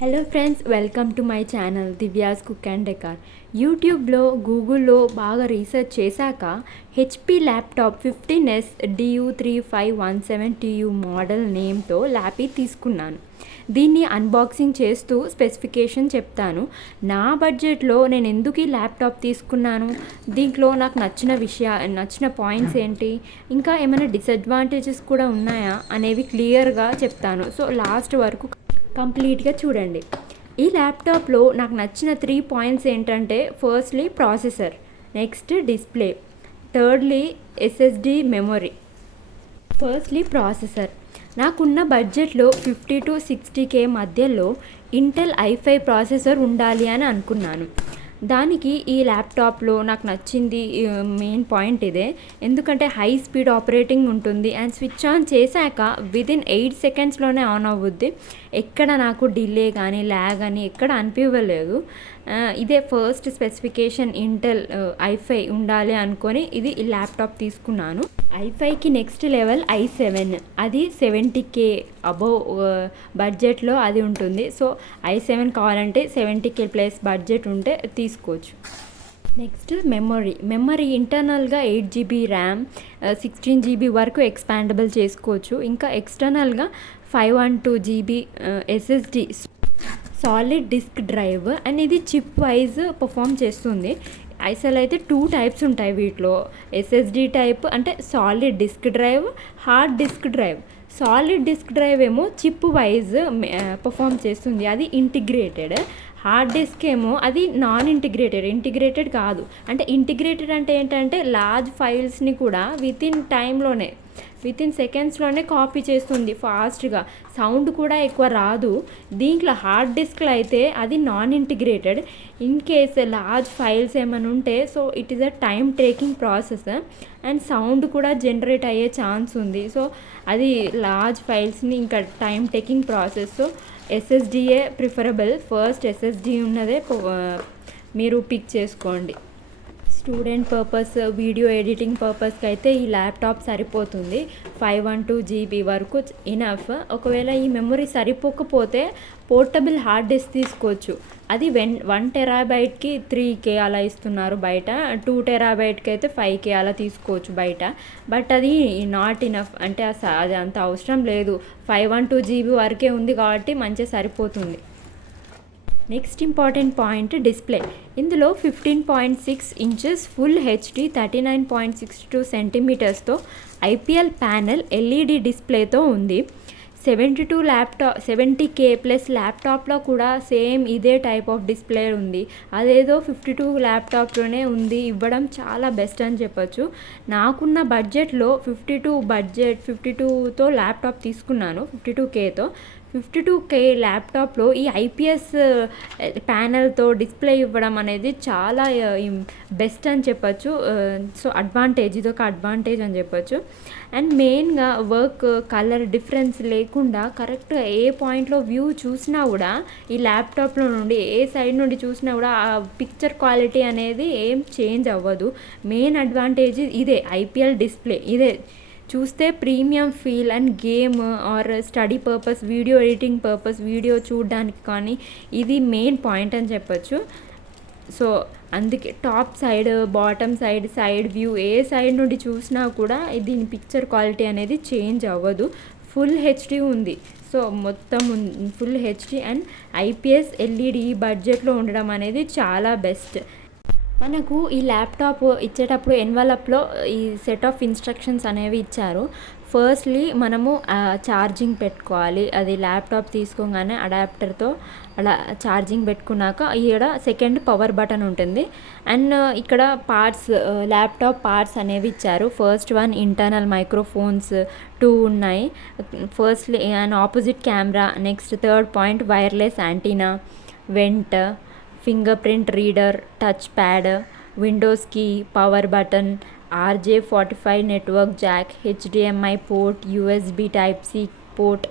Hello friends, welcome to my channel Divya's cook and decor. యూట్యూబ్లో గూగుల్లో బాగా రీసెర్చ్ చేశాక హెచ్పి ల్యాప్టాప్ 15s-du3517TU మోడల్ నేమ్తో ల్యాపీ తీసుకున్నాను. దీన్ని అన్బాక్సింగ్ చేస్తూ స్పెసిఫికేషన్ చెప్తాను. నా బడ్జెట్లో నేను ఎందుకు ఈ ల్యాప్టాప్ తీసుకున్నాను, దీంట్లో నాకు నచ్చిన పాయింట్స్ ఏంటి, ఇంకా ఏమైనా డిసడ్వాంటేజెస్ కూడా ఉన్నాయా అనేవి క్లియర్గా చెప్తాను. సో లాస్ట్ వరకు కంప్లీట్గా చూడండి. ఈ ల్యాప్టాప్లో నాకు నచ్చిన 3 పాయింట్స్ ఏంటంటే, firstly processor, next display, thirdly SSD memory. Firstly processor. నాకున్న బడ్జెట్లో 50-60K మధ్యలో ఇంటెల్ i5 ప్రాసెసర్ ఉండాలి అని అనుకున్నాను. దానికి ఈ ల్యాప్టాప్లో నాకు నచ్చింది మెయిన్ పాయింట్ ఇదే. ఎందుకంటే హై స్పీడ్ ఆపరేటింగ్ ఉంటుంది అండ్ స్విచ్ ఆన్ చేశాక విదిన్ 8 సెకండ్స్లోనే ఆన్ అవ్వుద్ది. ఎక్కడ నాకు డిలే కానీ ల్యాగ్ అని ఎక్కడ అనిపించలేదు. ఇదే ఫస్ట్ స్పెసిఫికేషన్, ఇంటెల్ i5 ఉండాలి అనుకొని ఈ ల్యాప్టాప్ తీసుకున్నాను. i5కి నెక్స్ట్ లెవెల్ i7, అది 70K అబోవ్ బడ్జెట్లో అది ఉంటుంది. సో i7 కావాలంటే 70K ప్లస్ బడ్జెట్ ఉంటే తీసుకోవచ్చు. నెక్స్ట్ మెమరీ ఇంటర్నల్గా 8GB ర్యామ్, 16GB వరకు ఎక్స్పాండబుల్ చేసుకోవచ్చు. ఇంకా ఎక్స్టర్నల్గా 512GB SSD solid disk drive and ఇది చిప్ వైజ్ పర్ఫామ్ చేస్తుంది. అసలు అయితే 2 టైప్స్ ఉంటాయి వీటిలో. ఎస్ఎస్డి టైప్ అంటే solid disk drive, hard disk drive. Solid disk drive ఏమో చిప్ వైజ్ పర్ఫామ్ చేస్తుంది, అది ఇంటిగ్రేటెడ్. హార్డ్ డిస్క్ ఏమో అది నాన్ ఇంటిగ్రేటెడ్ కాదు. అంటే ఇంటిగ్రేటెడ్ అంటే ఏంటంటే లార్జ్ ఫైల్స్ని కూడా వితిన్ సెకండ్స్లోనే కాపీ చేస్తుంది ఫాస్ట్గా. సౌండ్ కూడా ఎక్కువ రాదు. దీంట్లో హార్డ్ డిస్క్లో అయితే అది non integrated. In case large files ఏమైనా ఉంటే so it is a time taking process and sound కూడా జనరేట్ అయ్యే ఛాన్స్ ఉంది. సో అది లార్జ్ ఫైల్స్ని ఇంకా టైమ్ టేకింగ్ ప్రాసెస్. సో ఎస్ఎస్డియే ప్రిఫరబుల్. ఫస్ట్ ఎస్ఎస్డి ఉన్నదే మీరు పిక్ చేసుకోండి. స్టూడెంట్ పర్పస్, వీడియో ఎడిటింగ్ పర్పస్కి అయితే ఈ ల్యాప్టాప్ సరిపోతుంది. 512GB వరకు ఇనఫ్. ఒకవేళ ఈ మెమొరీ సరిపోకపోతే పోర్టబుల్ హార్డ్ డిస్క్ తీసుకోవచ్చు. అది 1TBకి 3K అలా ఇస్తున్నారు బయట. 2TBకి అయితే 5K అలా తీసుకోవచ్చు బయట. బట్ అది నాట్ ఇనఫ్, అంటే అది అంత అవసరం లేదు. 512GB వరకే ఉంది కాబట్టి మంచిగా సరిపోతుంది. Next important point display. ఇందులో 15.6 ఇంచెస్ ఫుల్ హెచ్డి 39.62 సెంటీమీటర్స్తో ఐపీఎల్ ప్యానెల్ ఎల్ఈడి డిస్ప్లేతో ఉంది. 70K ప్లస్ ల్యాప్టాప్లో కూడా సేమ్ ఇదే టైప్ ఆఫ్ డిస్ప్లే ఉంది. అదేదో 52 ల్యాప్టాప్లోనే ఉంది. ఇవ్వడం చాలా బెస్ట్ అని చెప్పొచ్చు. నాకున్న బడ్జెట్లో 52తో ల్యాప్టాప్ తీసుకున్నాను. 52Kతో 52K ల్యాప్టాప్లో ఈ ఐపీఎస్ ప్యానెల్తో డిస్ప్లే ఇవ్వడం అనేది చాలా బెస్ట్ అని చెప్పొచ్చు. సో ఇదొక అడ్వాంటేజ్ అని చెప్పొచ్చు. అండ్ మెయిన్గా వర్క్ కలర్ డిఫరెన్స్ లేకుండా కరెక్ట్గా ఏ పాయింట్లో వ్యూ చూసినా కూడా ఈ ల్యాప్టాప్లో నుండి ఏ సైడ్ నుండి చూసినా కూడా ఆ పిక్చర్ క్వాలిటీ అనేది ఏం చేంజ్ అవ్వదు. మెయిన్ అడ్వాంటేజ్ ఇదే, ఐపీఎల్ డిస్ప్లే. ఇదే చూస్తే premium feel and game or study purpose, video editing purpose, video చూడడానికి కానీ ఇది మెయిన్ పాయింట్ అని చెప్పొచ్చు. సో అందుకే top side, bottom side view ఏ సైడ్ నుండి చూసినా కూడా దీని పిక్చర్ క్వాలిటీ అనేది చేంజ్ అవ్వదు. ఫుల్ హెచ్డి ఉంది. సో మొత్తం full HD and IPS LED బడ్జెట్లో ఉండడం అనేది చాలా బెస్ట్. మనకు ఈ ల్యాప్టాప్ ఇచ్చేటప్పుడు ఎన్వలప్లో ఈ సెట్ ఆఫ్ ఇన్స్ట్రక్షన్స్ అనేవి ఇచ్చారు. ఫస్ట్లీ మనము ఛార్జింగ్ పెట్టుకోవాలి. అది ల్యాప్టాప్ తీసుకోగానే అడాప్టర్తో అలా ఛార్జింగ్ పెట్టుకున్నాక ఇక్కడ సెకండ్ పవర్ బటన్ ఉంటుంది. అండ్ ఇక్కడ ల్యాప్టాప్ పార్ట్స్ అనేవి ఇచ్చారు. ఫస్ట్ వన్ ఇంటర్నల్ మైక్రోఫోన్స్ 2 ఉన్నాయి. Firstly and opposite camera. Next third point wireless antenna, vent, finger print reader, touch pad, Windows key, power button, RJ45 network jack, HDMI port, USB Type-C port,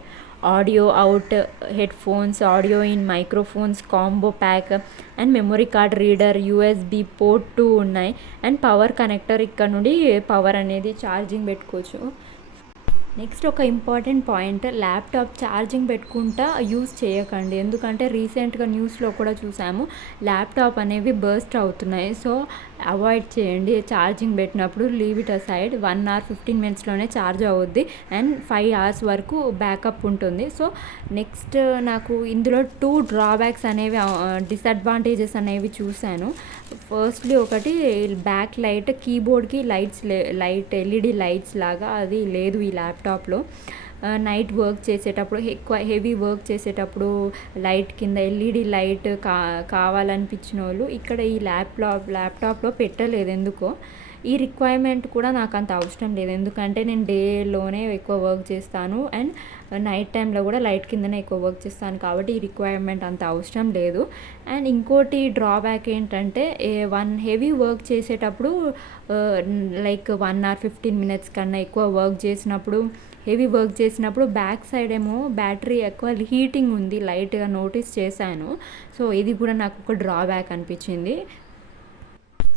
audio out, headphones, audio in, microphones combo pack and memory card reader, USB port 2 ఉన్నాయి. And power connector. ఇక్కడ నుండి power అనేది charging పెట్టుకోవచ్చు. Next ఒక important point, laptop charging పెట్టుకుంటా use చేయకండి. ఎందుకంటే రీసెంట్గా న్యూస్లో కూడా చూసాము, ల్యాప్టాప్ అనేవి బర్స్ట్ అవుతున్నాయి. సో అవాయిడ్ చేయండి ఛార్జింగ్ పెట్టినప్పుడు. Leave it aside. 1 hour 15 minutesలోనే ఛార్జ్ అవుద్ది అండ్ 5 hours వరకు బ్యాకప్ ఉంటుంది. సో నెక్స్ట్ నాకు ఇందులో 2 డ్రాబ్యాక్స్ అనేవి, డిసడ్వాంటేజెస్ అనేవి చూశాను. ఫస్ట్లీ ఒకటి, బ్యాక్ లైట్, కీబోర్డ్కి లైట్ ఎల్ఈడి లైట్స్ లాగా అది లేదు ఈ ల్యాప్టాప్లో. నైట్ వర్క్ చేసేటప్పుడు, ఎక్కువ హెవీ వర్క్ చేసేటప్పుడు లైట్ కింద ఎల్ఈడి లైట్ కావాలనిపించిన వాళ్ళు ఇక్కడ ఈ ల్యాప్టాప్లో పెట్టలేదు ఎందుకో. ఈ రిక్వైర్మెంట్ కూడా నాకు అంత అవసరం లేదు, ఎందుకంటే నేను డేలోనే ఎక్కువ వర్క్ చేస్తాను అండ్ నైట్ టైంలో కూడా లైట్ కిందనే ఎక్కువ వర్క్ చేస్తాను, కాబట్టి ఈ రిక్వైర్మెంట్ అంత అవసరం లేదు. అండ్ ఇంకోటి డ్రాబ్యాక్ ఏంటంటే, హెవీ వర్క్ చేసేటప్పుడు లైక్ 1 hour 15 minutes కన్నా ఎక్కువ వర్క్ చేసినప్పుడు, హెవీ వర్క్ చేసినప్పుడు బ్యాక్ సైడ్ ఏమో బ్యాటరీ ఎక్కువ హీటింగ్ ఉంది, లైట్గా నోటీస్ చేశాను. సో ఇది కూడా నాకు ఒక డ్రాబ్యాక్ అనిపించింది.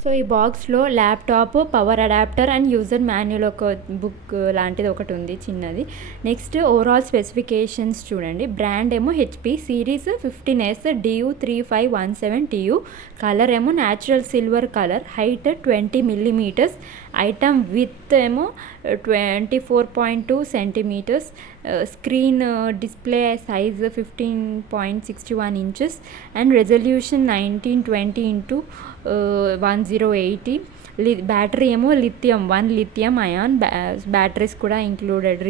సో ఈ బాక్స్లో laptop, power adapter and user manual ఒక బుక్ లాంటిది ఒకటి ఉంది చిన్నది. నెక్స్ట్ ఓవరాల్ స్పెసిఫికేషన్స్ చూడండి. బ్రాండ్ ఏమో హెచ్పి, సిరీస్ 15s-du3517TU, కలర్ ఏమో natural silver colour, height 20 millimeters, item with ఏమో 24.2 centimeters, screen display size 15.61 inches and resolution 1920x1080. Battery ఏమో లిథియం అయాన్ బ్యాటరీస్ కూడా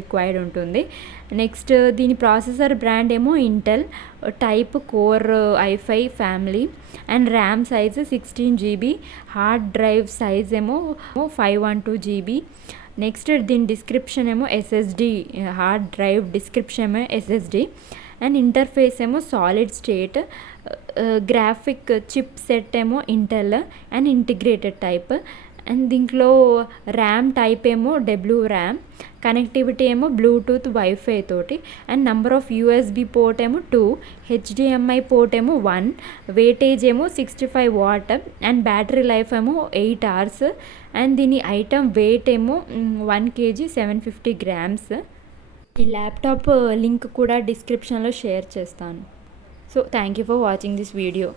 రిక్వైర్డ్ ఉంటుంది. నెక్స్ట్ దీని ప్రాసెసర్ బ్రాండ్ ఏమో Intel, type core i5 family and RAM size 16 GB, hard drive size ఏమో 512 GB. Next దీని description ఏమో SSD, hard drive description ఏమో SSD and interface ఏమో solid state, graphic chip set ఏమో Intel and integrated type. And దీంట్లో RAM type ఏమో W RAM, connectivity ఏమో Bluetooth WiFi తోటి and number of USB port ఏమో 2, హెచ్డిఎంఐ పోర్ట్ ఏమో 1, weightage ఏమో 65 watt అండ్ బ్యాటరీ లైఫ్ ఏమో 8 hours అండ్ దీని ఐటమ్ వెయిట్ ఏమో 1 kg 750 grams. ఈ ల్యాప్టాప్ లింక్ కూడా డిస్క్రిప్షన్లో షేర్ చేస్తాను. So thank you for watching this video.